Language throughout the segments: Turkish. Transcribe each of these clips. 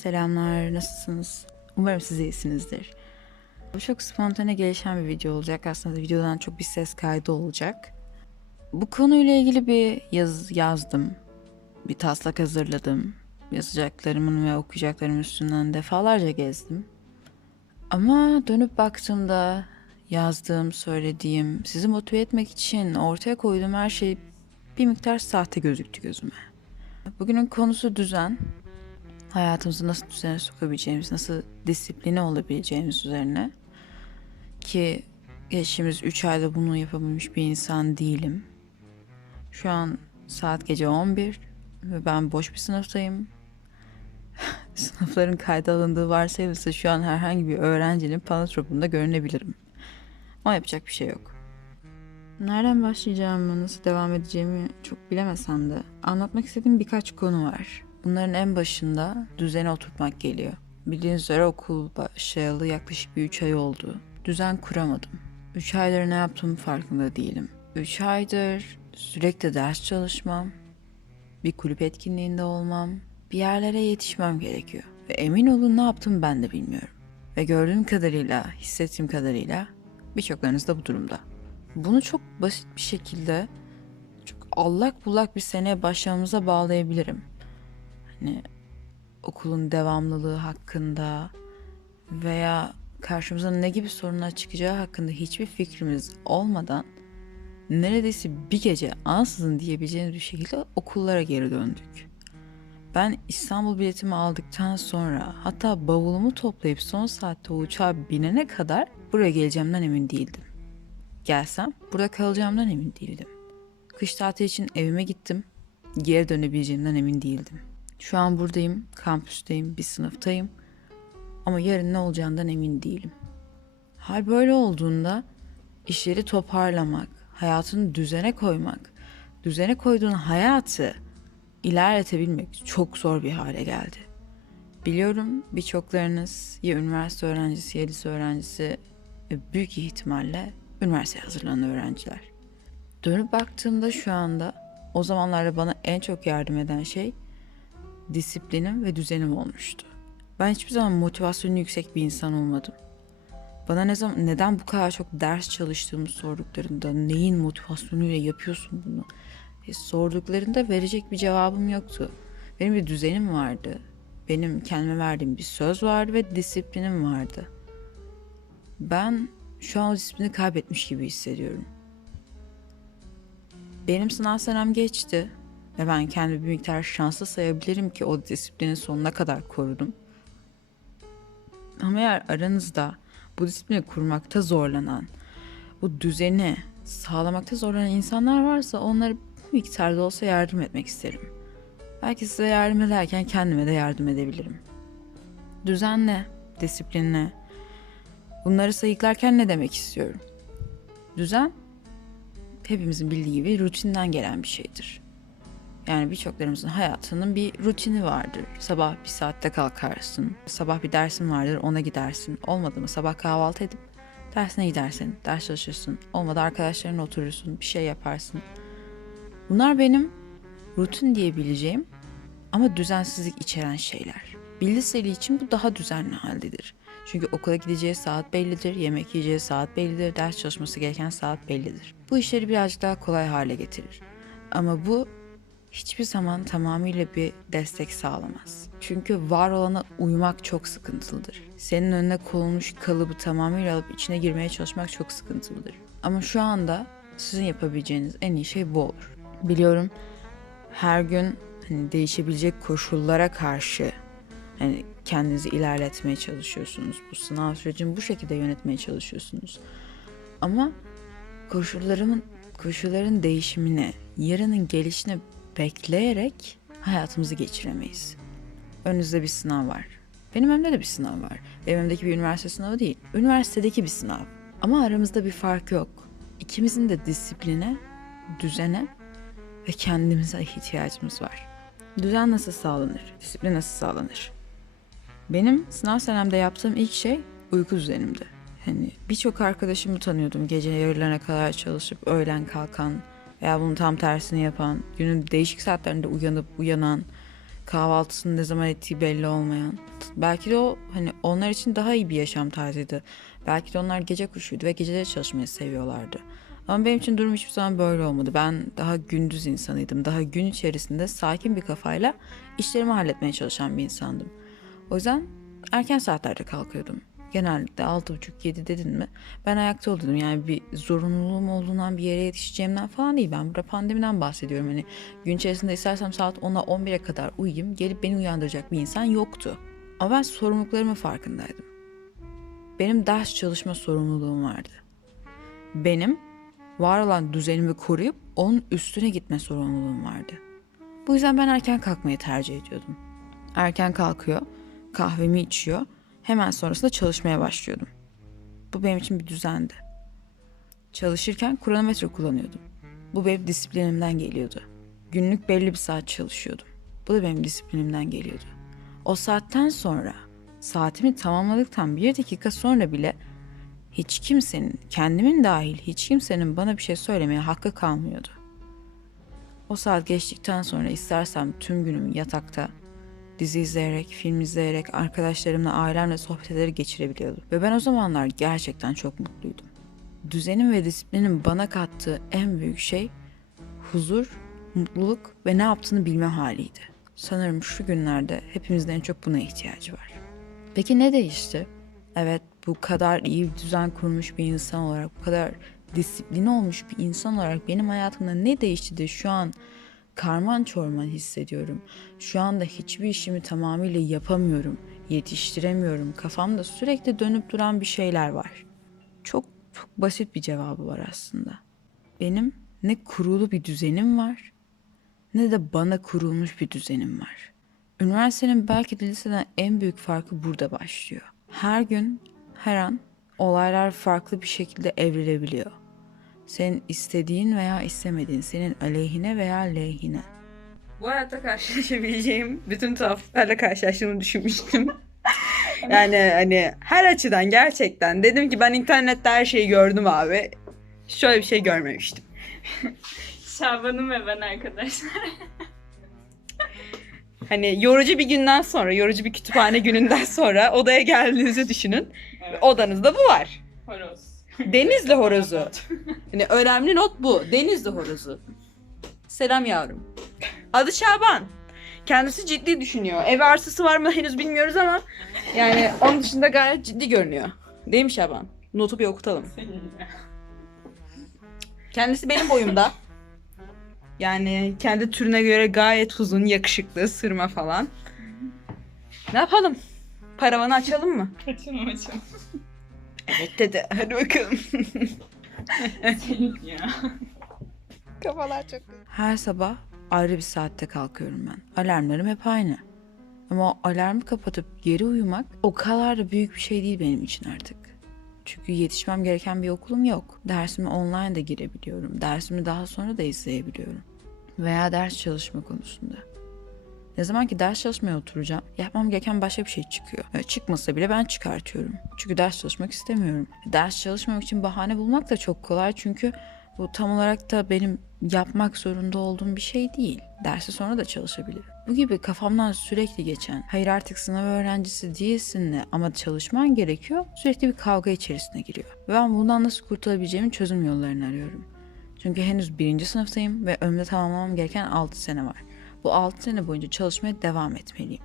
Selamlar, nasılsınız? Umarım siz iyisinizdir. Bu çok spontane gelişen bir video olacak. Aslında videodan çok bir ses kaydı olacak. Bu konuyla ilgili bir yazdım. Bir taslak hazırladım. Yazacaklarımın ve okuyacaklarımın üstünden defalarca gezdim. Ama dönüp baktığımda yazdığım, söylediğim, sizi motive etmek için ortaya koyduğum her şey bir miktar sahte gözüktü gözüme. Bugünün konusu düzen. Hayatımızı nasıl düzene sokabileceğimiz, nasıl disipline olabileceğimiz üzerine. Ki geçtiğimiz 3 ayda bunu yapabilmiş bir insan değilim. Şu an saat gece 11 ve ben boş bir sınıftayım. Sınıfların kayda alındığı varsayılırsa şu an herhangi bir öğrencinin panotropunda görünebilirim. Ama yapacak bir şey yok. Nereden başlayacağımı, nasıl devam edeceğimi çok bilemesem de anlatmak istediğim birkaç konu var. Bunların en başında düzene oturtmak geliyor. Bildiğiniz üzere okul başlayalı yaklaşık bir 3 ay oldu. Düzen kuramadım. 3 aydır ne yaptığımı farkında değilim. 3 aydır sürekli ders çalışmam, bir kulüp etkinliğinde olmam, bir yerlere yetişmem gerekiyor. Ve emin olun ne yaptım ben de bilmiyorum. Ve gördüğüm kadarıyla, hissettiğim kadarıyla birçoklarınız da bu durumda. Bunu çok basit bir şekilde çok allak bullak bir seneye başlamamıza bağlayabilirim. Hani okulun devamlılığı hakkında veya karşımıza ne gibi sorunlar çıkacağı hakkında hiçbir fikrimiz olmadan neredeyse bir gece ansızın diyebileceğiniz bir şekilde okullara geri döndük. Ben İstanbul biletimi aldıktan sonra hatta bavulumu toplayıp son saatte o uçağa binene kadar buraya geleceğimden emin değildim. Gelsem burada kalacağımdan emin değildim. Kış tatili için evime gittim. Geri dönebileceğimden emin değildim. Şu an buradayım, kampüsteyim, bir sınıftayım. Ama yarın ne olacağından emin değilim. Hal böyle olduğunda işleri toparlamak, hayatını düzene koymak, düzene koyduğun hayatı ilerletebilmek çok zor bir hale geldi. Biliyorum birçoklarınız ya üniversite öğrencisi ya lise öğrencisi büyük ihtimalle üniversiteye hazırlanan öğrenciler. Dönüp baktığımda şu anda o zamanlarda bana en çok yardım eden şey disiplinim ve düzenim olmuştu. Ben hiçbir zaman motivasyonu yüksek bir insan olmadım. Bana neden bu kadar çok ders çalıştığımı sorduklarında neyin motivasyonuyla yapıyorsun bunu sorduklarında verecek bir cevabım yoktu. Benim bir düzenim vardı. Benim kendime verdiğim bir söz vardı ve disiplinim vardı. Ben şu an o disiplini kaybetmiş gibi hissediyorum. Benim sınav senem geçti ve ben kendimi bir miktar şanslı sayabilirim ki o disiplinin sonuna kadar korudum. Ama eğer aranızda bu disiplini kurmakta zorlanan, bu düzeni sağlamakta zorlanan insanlar varsa onlara bir miktarda olsa yardım etmek isterim. Belki size yardım ederken kendime de yardım edebilirim. Düzenle, disiplinle. Bunları sayıklarken ne demek istiyorum? Düzen, hepimizin bildiği gibi rutinden gelen bir şeydir. Yani birçoklarımızın hayatının bir rutini vardır. Sabah bir saatte kalkarsın. Sabah bir dersin vardır, ona gidersin. Olmadı mı sabah kahvaltı edip dersine gidersin, ders çalışırsın. Olmadı arkadaşlarınla oturursun, bir şey yaparsın. Bunlar benim rutin diyebileceğim ama düzensizlik içeren şeyler. Bir liseli için bu daha düzenli haldedir. Çünkü okula gideceği saat bellidir, yemek yiyeceği saat bellidir, ders çalışması gereken saat bellidir. Bu işleri birazcık daha kolay hale getirir. Ama bu hiçbir zaman tamamıyla bir destek sağlamaz. Çünkü var olana uymak çok sıkıntılıdır. Senin önüne konulmuş kalıbı tamamıyla alıp içine girmeye çalışmak çok sıkıntılıdır. Ama şu anda sizin yapabileceğiniz en iyi şey bu olur. Biliyorum her gün değişebilecek koşullara karşı kendinizi ilerletmeye çalışıyorsunuz. Bu sınav sürecini bu şekilde yönetmeye çalışıyorsunuz. Ama koşulların değişimini, yarının gelişini bekleyerek hayatımızı geçiremeyiz. Önünüzde bir sınav var. Benim önümde de bir sınav var. Benim önümdeki bir üniversite sınavı değil. Üniversitedeki bir sınav. Ama aramızda bir fark yok. İkimizin de disipline, düzene ve kendimize ihtiyacımız var. Düzen nasıl sağlanır? Disiplin nasıl sağlanır? Benim sınav senemde yaptığım ilk şey uyku düzenimdi. Birçok arkadaşımı tanıyordum. Gece yarılarına kadar çalışıp öğlen kalkan veya bunun tam tersini yapan, günün değişik saatlerinde uyanan, kahvaltısını ne zaman ettiği belli olmayan. Belki de o hani onlar için daha iyi bir yaşam tarzıydı. Belki de onlar gece kuşuydu ve geceleri çalışmayı seviyorlardı. Ama benim için durum hiçbir zaman böyle olmadı. Ben daha gündüz insanıydım. Daha gün içerisinde sakin bir kafayla işlerimi halletmeye çalışan bir insandım. O yüzden erken saatlerde kalkıyordum. Genellikle 6.30-7 dedin mi ben ayakta oluyordum. Yani bir zorunluluğum olduğundan bir yere yetişeceğimden falan değil. Ben burada pandemiden bahsediyorum. Hani gün içerisinde istersem saat 10'a 11'e kadar uyuyayım. Gelip beni uyandıracak bir insan yoktu. Ama ben sorumluluklarımın farkındaydım. Benim ders çalışma sorumluluğum vardı. Benim var olan düzenimi koruyup onun üstüne gitme sorumluluğum vardı. Bu yüzden ben erken kalkmayı tercih ediyordum. Erken kalkıyor, kahvemi içiyor, hemen sonrasında çalışmaya başlıyordum. Bu benim için bir düzendi. Çalışırken kronometre kullanıyordum. Bu benim disiplinimden geliyordu. Günlük belli bir saat çalışıyordum. Bu da benim disiplinimden geliyordu. O saatten sonra, saatimi tamamladıktan 1 dakika sonra bile hiç kimsenin, kendimin dahil hiç kimsenin bana bir şey söylemeye hakkı kalmıyordu. O saat geçtikten sonra istersem tüm günümü yatakta, dizi izleyerek, film izleyerek, arkadaşlarımla, ailemle sohbet ederek geçirebiliyordum. Ve ben o zamanlar gerçekten çok mutluydum. Düzenin ve disiplinin bana kattığı en büyük şey huzur, mutluluk ve ne yaptığını bilme haliydi. Sanırım şu günlerde hepimizin en çok buna ihtiyacı var. Peki ne değişti? Evet, bu kadar iyi bir düzen kurmuş bir insan olarak, bu kadar disiplin olmuş bir insan olarak benim hayatımda ne değişti de şu an karman çorman hissediyorum. Şu anda hiçbir işimi tamamıyla yapamıyorum, yetiştiremiyorum. Kafamda sürekli dönüp duran bir şeyler var. Çok basit bir cevabı var aslında. Benim ne kurulu bir düzenim var, ne de bana kurulmuş bir düzenim var. Üniversitenin belki de liseden en büyük farkı burada başlıyor. Her gün, her an olaylar farklı bir şekilde evrilebiliyor. Senin istediğin veya istemediğin, senin aleyhine veya lehine. Bu hayatta karşılaşabileceğim bütün tuhaflıklarla karşılaştığımı düşünmüştüm. Yani hani her açıdan gerçekten dedim ki ben internette her şeyi gördüm abi. Şöyle bir şey görmemiştim. Şaban'ım ve ben arkadaşlar. Hani yorucu bir günden sonra, yorucu bir kütüphane gününden sonra odaya geldiğinizi düşünün. Evet. Odanızda bu var. Horoz. Denizli horozu. Hani önemli not bu. Denizli horozu. Selam yavrum. Adı Şaban. Kendisi ciddi düşünüyor. Ev arsası var mı henüz bilmiyoruz ama yani onun dışında gayet ciddi görünüyor. Değil mi Şaban? Notu bir okutalım. Kendisi benim boyumda. Yani kendi türüne göre gayet uzun, yakışıklı, sırma falan. Ne yapalım? Paravanı açalım mı? Açalım. Evet dedi. Hadi bakalım. Senin ya. Kafalar çok... Her sabah ayrı bir saatte kalkıyorum ben. Alarmlarım hep aynı. Ama o alarmı kapatıp geri uyumak o kadar da büyük bir şey değil benim için artık. Çünkü yetişmem gereken bir okulum yok. Dersime online de girebiliyorum. Dersimi daha sonra da izleyebiliyorum. Veya ders çalışma konusunda. Ne zaman ki ders çalışmaya oturacağım, yapmam gereken başka bir şey çıkıyor. Çıkmasa bile ben çıkartıyorum. Çünkü ders çalışmak istemiyorum. Ders çalışmamak için bahane bulmak da çok kolay çünkü bu tam olarak da benim yapmak zorunda olduğum bir şey değil. Dersi sonra da çalışabilirim. Bu gibi kafamdan sürekli geçen, hayır artık sınav öğrencisi değilsin de ama çalışman gerekiyor, sürekli bir kavga içerisine giriyor. Ve ben bundan nasıl kurtulabileceğimin çözüm yollarını arıyorum. Çünkü henüz 1. sınıftayım ve önümde tamamlamam gereken 6 sene var. Bu 6 sene boyunca çalışmaya devam etmeliyim.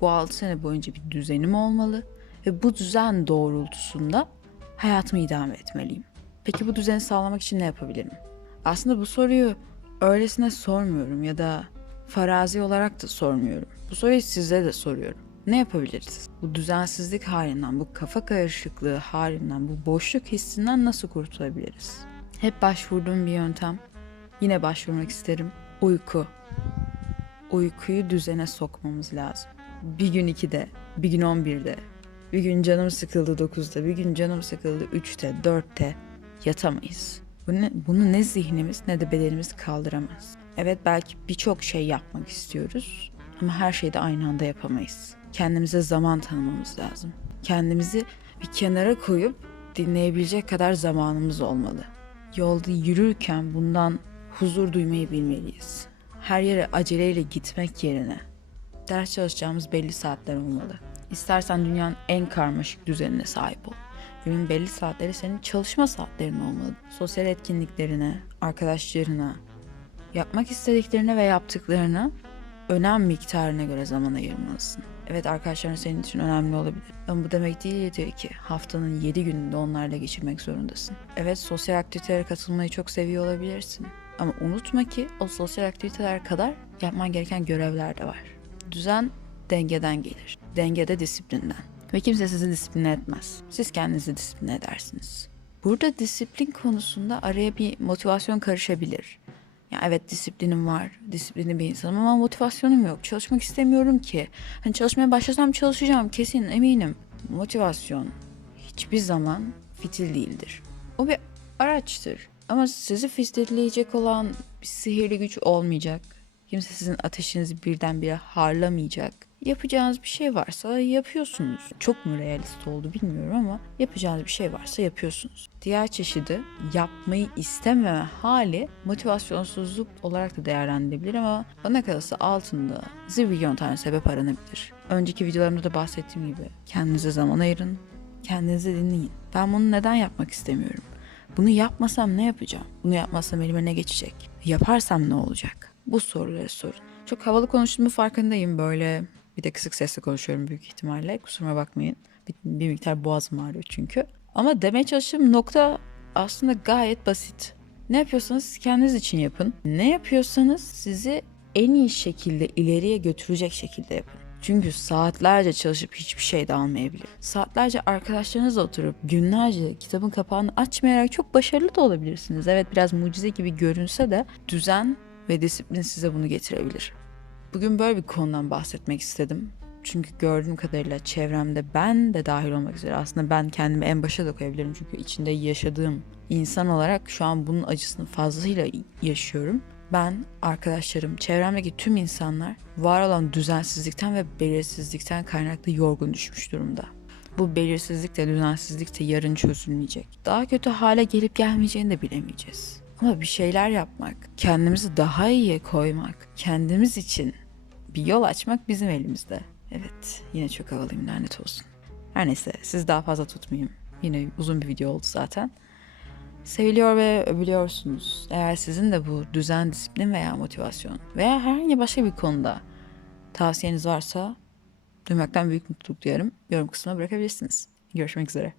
Bu 6 sene boyunca bir düzenim olmalı ve bu düzen doğrultusunda hayatımı idame etmeliyim. Peki bu düzeni sağlamak için ne yapabilirim? Aslında bu soruyu öylesine sormuyorum ya da farazi olarak da sormuyorum. Bu soruyu size de soruyorum. Ne yapabiliriz? Bu düzensizlik halinden, bu kafa karışıklığı halinden, bu boşluk hissinden nasıl kurtulabiliriz? Hep başvurduğum bir yöntem, yine başvurmak isterim. Uyku. Uykuyu düzene sokmamız lazım. Bir gün 2'de, bir gün 11'de, bir gün canım sıkıldı 9'da, bir gün canım sıkıldı 3'te, 4'te yatamayız. Bunu ne zihnimiz ne de bedenimiz kaldıramaz. Evet belki birçok şey yapmak istiyoruz ama her şeyi de aynı anda yapamayız. Kendimize zaman tanımamız lazım. Kendimizi bir kenara koyup dinleyebilecek kadar zamanımız olmalı. Yolda yürürken bundan huzur duymayı bilmeliyiz. Her yere aceleyle gitmek yerine Ders çalışacağımız belli saatler olmalı. İstersen dünyanın en karmaşık düzenine sahip ol. Günün belli saatleri senin çalışma saatlerin olmalı. Sosyal etkinliklerine, arkadaşlarına, yapmak istediklerine ve yaptıklarına önem miktarına göre zaman ayırmalısın. Evet, arkadaşların senin için önemli olabilir. Ama bu demek değil diyor ki haftanın 7 gününde onlarla geçirmek zorundasın. Evet, sosyal aktivitelere katılmayı çok seviyor olabilirsin. Ama unutma ki o sosyal aktiviteler kadar yapman gereken görevler de var. Düzen dengeden gelir. Denge de disiplinden. Ve kimse sizi disipline etmez. Siz kendinizi disipline edersiniz. Burada disiplin konusunda araya bir motivasyon karışabilir. Ya evet, disiplinim var, disiplinli bir insanım ama motivasyonum yok. Çalışmak istemiyorum ki. Hani çalışmaya başlasam çalışacağım, kesin eminim. Motivasyon hiçbir zaman fitil değildir. O bir araçtır. Ama sizi fitilleyecek olan bir sihirli güç olmayacak. Kimse sizin ateşinizi birdenbire harlamayacak. Yapacağınız bir şey varsa yapıyorsunuz. Çok mu realist oldu bilmiyorum ama yapacağınız bir şey varsa yapıyorsunuz. Diğer çeşidi yapmayı istememe hali motivasyonsuzluk olarak da değerlendirilebilir ama bana kalırsa altında zibilyon tane sebep aranabilir. Önceki videolarımda da bahsettiğim gibi kendinize zaman ayırın, kendinizi dinleyin. Ben bunu neden yapmak istemiyorum? Bunu yapmasam ne yapacağım? Bunu yapmazsam elime ne geçecek? Yaparsam ne olacak? Bu soruları sorun. Çok havalı konuştuğumu farkındayım, böyle bir de kısık sesle konuşuyorum büyük ihtimalle. Kusuruma bakmayın. Bir miktar boğazım ağrıyor çünkü. Ama demeye çalıştığım nokta aslında gayet basit. Ne yapıyorsanız kendiniz için yapın. Ne yapıyorsanız sizi en iyi şekilde ileriye götürecek şekilde yapın. Çünkü saatlerce çalışıp hiçbir şey de almayabilir. Saatlerce arkadaşlarınızla oturup günlerce kitabın kapağını açmayarak çok başarılı da olabilirsiniz. Evet, biraz mucize gibi görünse de düzen ve disiplin size bunu getirebilir. Bugün böyle bir konudan bahsetmek istedim. Çünkü gördüğüm kadarıyla çevremde, ben de dahil olmak üzere, aslında ben kendimi en başa da koyabilirim. Çünkü içinde yaşadığım insan olarak şu an bunun acısını fazlasıyla yaşıyorum. Ben, arkadaşlarım, çevremdeki tüm insanlar var olan düzensizlikten ve belirsizlikten kaynaklı yorgun düşmüş durumda. Bu belirsizlik de düzensizlik de yarın çözülmeyecek. Daha kötü hale gelip gelmeyeceğini de bilemeyeceğiz. Ama bir şeyler yapmak, kendimizi daha iyiye koymak, kendimiz için bir yol açmak bizim elimizde. Evet, yine çok havalıyım, lanet olsun. Her neyse, sizi daha fazla tutmayayım. Yine uzun bir video oldu zaten. Seviliyor ve övülüyorsunuz. Eğer sizin de bu düzen, disiplin veya motivasyon veya herhangi başka bir konuda tavsiyeniz varsa duymaktan büyük mutluluk duyarım. Yorum kısmına bırakabilirsiniz. Görüşmek üzere.